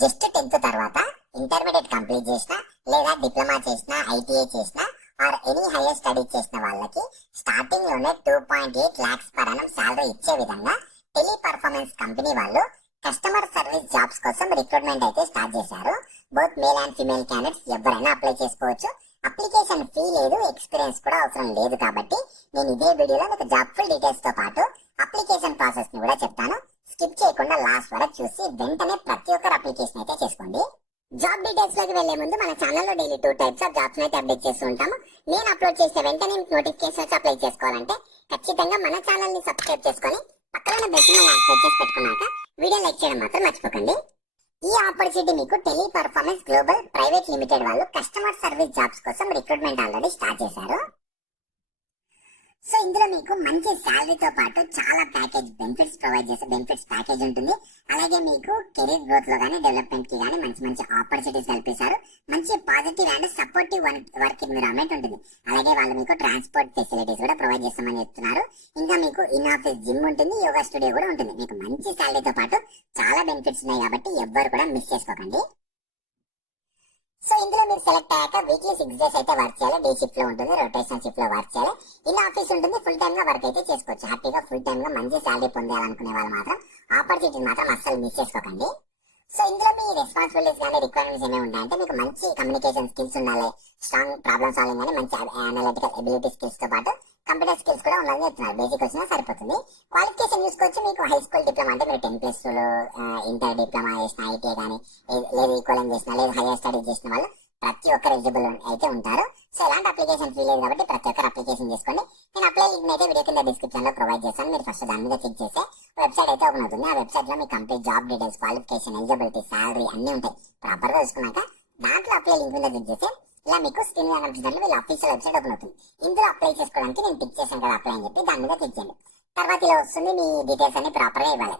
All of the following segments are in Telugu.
జస్ట్ 10th తర్వాత ఇంటర్మీడియట్ కంప్లీట్ చేసిన లేదా డిప్లొమా చేసిన ఐటీఐ చేసిన ఆర్ ఎనీ హైయర్ స్టడీ చేసిన వాళ్ళకి స్టార్టింగ్ లోనే 2.8 lakhs per annum శాలరీ ఇచ్చే విధంగా టెలి పర్ఫార్మెన్స్ కంపెనీ వాళ్ళు కస్టమర్ సర్వీస్ జాబ్స్ కోసం రిక్రూట్మెంట్ అయితే స్టార్ట్ చేశారు. Both male and female candidates ఎవరైనా అప్లై చేసుకోవచ్చు. అప్లికేషన్ ఫీ లేదు, ఎక్స్పీరియన్స్ కూడా అవసరం లేదు. కాబట్టి నేను ఇదే వీడియోలో మీకు జాబ్ ఫుల్ డీటెయిల్స్ తో పాటు అప్లికేషన్ ప్రాసెస్ ని కూడా చెప్తాను. స్కిప్ చేయకుండా లాస్ట్ వరకు చూసి వెంటనే ప్రతి ఒక్కరు అప్లికేషన్ అయితే చేసుకోండి. జాబ్ డీటెయిల్స్ లోకి వెళ్లే ముందు మన ఛానల్లో డైలీ 2 types ఆఫ్ జాబ్స్ అయితే అప్డేట్ చేస్తూ ఉంటాము. నేను అప్లోడ్ చేసే వెంటనే నోటిఫికేషన్ వచ్చి అప్లై చేసుకోవాలంటే ఖచ్చితంగా మన ఛానల్ ని సబ్స్క్రైబ్ చేసుకొని పక్కన బెల్ సింబల్ యాక్టివేట్ చేసి పెట్టుకున్నాక వీడియో లైక్ చేయడం మాత్రం మర్చిపోకండి. ఈ ఆపర్చునిటీ మీకు tele performance global private limited వాళ్ళు కస్టమర్ సర్వీస్ జాబ్స్ కోసం రిక్రూట్మెంట్ ఆల్రెడీ స్టార్ట్ చేశారు. సో ఇందులో మీకు మంచి శాలరీతో పాటు చాలా ప్యాకేజ్ బెనిఫిట్స్ ప్రొవైడ్ చేసే బెనిఫిట్స్ ప్యాకేజ్ ఉంటుంది. అలాగే మీకు కెరీర్ గ్రోత్ లో కానీ డెవలప్మెంట్ కి కానీ మంచి మంచి ఆపర్చునిటీస్ కల్పిస్తారు. మంచి positive and supportive work environment ఉంటుంది. అలాగే వాళ్ళు మీకు ట్రాన్స్పోర్ట్ ఫెసిలిటీస్ కూడా ప్రొవైడ్ చేస్తామని చెప్తున్నారు. ఇంకా మీకు ఇన్ ఆఫీస్ జిమ్ ఉంటుంది, యోగా స్టూడియో కూడా ఉంటుంది. మీకు మంచి శాలరీతో పాటు చాలా బెనిఫిట్స్ ఉన్నాయి కాబట్టి ఎవ్వరు కూడా మిస్ చేసుకోకండి. సో ఇందులో మీరు సెలెక్ట్ అయ్యాక వీక్లీ 6 days అయితే వర్క్ చేయాలి. డే షిఫ్ట్ లో ఉంటుంది, రొటేషన్ షిఫ్ట్ లో వర్క్ చేయాలి. ఇన్ ఆఫీస్ ఉంటుంది, ఫుల్ టైమ్ గా వర్క్ అయితే చేసుకోవచ్చు. హ్యాపీగా ఫుల్ టైమ్ గా మంచి శాలరీ పొందాలనుకునే వాళ్ళు మాత్రం ఆపర్చునిటీ మాత్రం అస్సలు మిస్ చేసుకోకండి. సో ఇందులో మీ రెస్పాన్సిబిలిటీస్ కానీ రిక్వైర్మెంట్స్ ఏమేమి ఉంటాయంటే మీకు మంచి కమ్యూనికేషన్ స్కిల్స్ ఉండాలి, స్ట్రాంగ్ ప్రాబ్లమ్ సాల్వింగ్ కానీ మంచి అనలిటికల్ ఎబిలిటీ స్కిల్స్ తో పాటు కంప్యూటర్ స్కిల్స్ కూడా ఉండాలని చెప్తున్నారు. బేసిక్ వచ్చినా సరిపోతుంది. క్వాలిఫికేషన్ చూసుకోవచ్చు. మీకు హై స్కూల్ డిప్లొమా అంటే మీరు 10+2 ఇంటర్ డిప్లొమా చేసిన, ఐటీఐ కానీ లేదు ఈక్వల్ చేసిన, లేదు హైయర్ స్టడీ చేసిన వాళ్ళు ప్రతి ఒక్కరు ఎలిజిబుల్ అయితే ఉంటారు. సో ఎలాంటి అప్లికేషన్ ఫీ లేదు కాబట్టి ప్రతి ఒక్కరు అప్లికేషన్ చేసుకోండి. నేను అప్లై లింక్ అయితే వీడియో కింద డిస్క్రిప్షన్ లో ప్రొవైడ్ చేస్తాను. మీరు ఫస్ట్ దాని మీద క్లిక్ చేస్తే వెబ్సైట్ అయితే ఓపెన్ అవుతుంది. ఆ వెబ్సైట్ లో మీ complete job details, qualification, eligibility, salary అన్ని ఉంటాయి. ప్రాపర్ గా చూసుకున్నాక దాంట్లో అప్లై లింక్ మీద క్లిక్ చేస్తే ఇలా మీకు స్క్రీన్ మీద కనిపించినట్లు వీళ్ళ అఫీషియల్ వెబ్సైట్ ఓపెన్ అవుతుంది. ఇందులో అప్లై చేసుకోవడానికి నేను టిక్ చేశాను కదా అప్లై అని చెప్పి దాని మీద క్లిక్ చేయండి. తర్వాత ఇలా వస్తుంది, మీ డీటెయిల్స్ అన్ని ప్రాపర్ గా ఇవ్వాలి.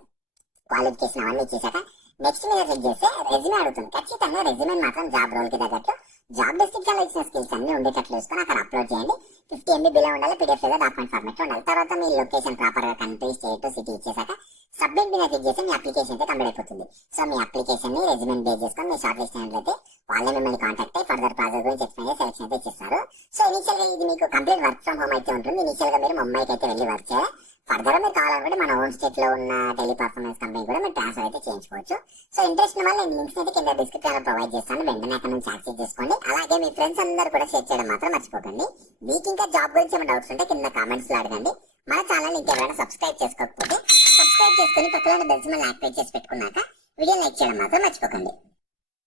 క్వాలిఫికేషన్ అవన్నీ ఇచ్చేసాక నెక్స్ట్ మీద క్లిక్ చేస్తే రెజ్యూమే అడుగుతుంది. ఖచ్చితంగా రెజ్యూమే మాత్రం జాబ్ రోల్ కి తగ్గట్టు జాబ్ డిస్క్రిప్షన్ లో ఇచ్చిన స్కిల్స్ అన్ని ఉండేటట్లు చూసుకొని అక్కడ అప్లోడ్ చేయండి. 50 MB బిలో ఉండాలి, పీడిఎఫ్ లేదా డాక్యుమెంట్ ఫార్మాట్ లో ఉండాలి. తర్వాత మీ లొకేషన్ ప్రాపర్ గా కంట్రీ, స్టేట్, సిటీ ఇచ్చేసాక సబ్మిట్ మీద క్లిక్ చేస్తే మీ అప్లికేషన్ అయితే కంప్లీట్ అయిపోతుంది. సో మీ అప్లికేషన్ ని రెజ్యూమే బేస్ చేసుకొని మీ షార్ట్ లిస్ట్ అయినట్లయితే వాళ్ళే మిమ్మల్ని కాంటాక్ట్ అయ్యి ఫర్దర్ ప్రాసెస్ గురించి ఎక్స్ప్లెయిన్ చేసి సెలెక్షన్ అయితే ఇచ్చేస్తారు. సో ఇనిషియల్ గా ఇది మీకు కంప్లీట్ వర్క్ ఫ్రమ్ హోమ్ అయితే ఉంటుంది. ఇనిషియల్ గా మీరు ముంబైకి అయితే వెళ్ళి వర్క్ చేయాలి. ఫర్దర్ మీరు కావాలనుకుంటే మన ఓన్ స్టేట్ లో ఉన్న టెలి పర్ఫార్మెన్స్ కంపెనీ కూడా మీరు ట్రాన్స్ఫర్ అయితే చేయించుకోవచ్చు. సో ఇంట్రెస్ట్ వల్ల నేను లింక్స్ అయితే కింద డిస్క్రిప్షన్ లో ప్రొవైడ్ చేస్తాను. వెంటనే అక్కడ నుంచి యాక్సెస్ చేసుకోండి. అలాగే మీ ఫ్రెండ్స్ అందరూ కూడా షేర్ చేయడం మాత్రం మర్చిపోకండి. మీకు ఇంకా జాబ్ గురించి ఏమైనా డౌట్స్ ఉంటే కింద కామెంట్స్ లో అడగండి. మన ఛానల్ ఇంకెవరైనా సబ్స్క్రైబ్ చేసుకోకపోతే సబ్స్క్రైబ్ చేసుకుని పక్కన బెల్ సింబల్ యాక్టివేట్ చేసి పెట్టుకున్నాక వీడియో లైక్ చేయడం మాత్రం మర్చిపోకండి.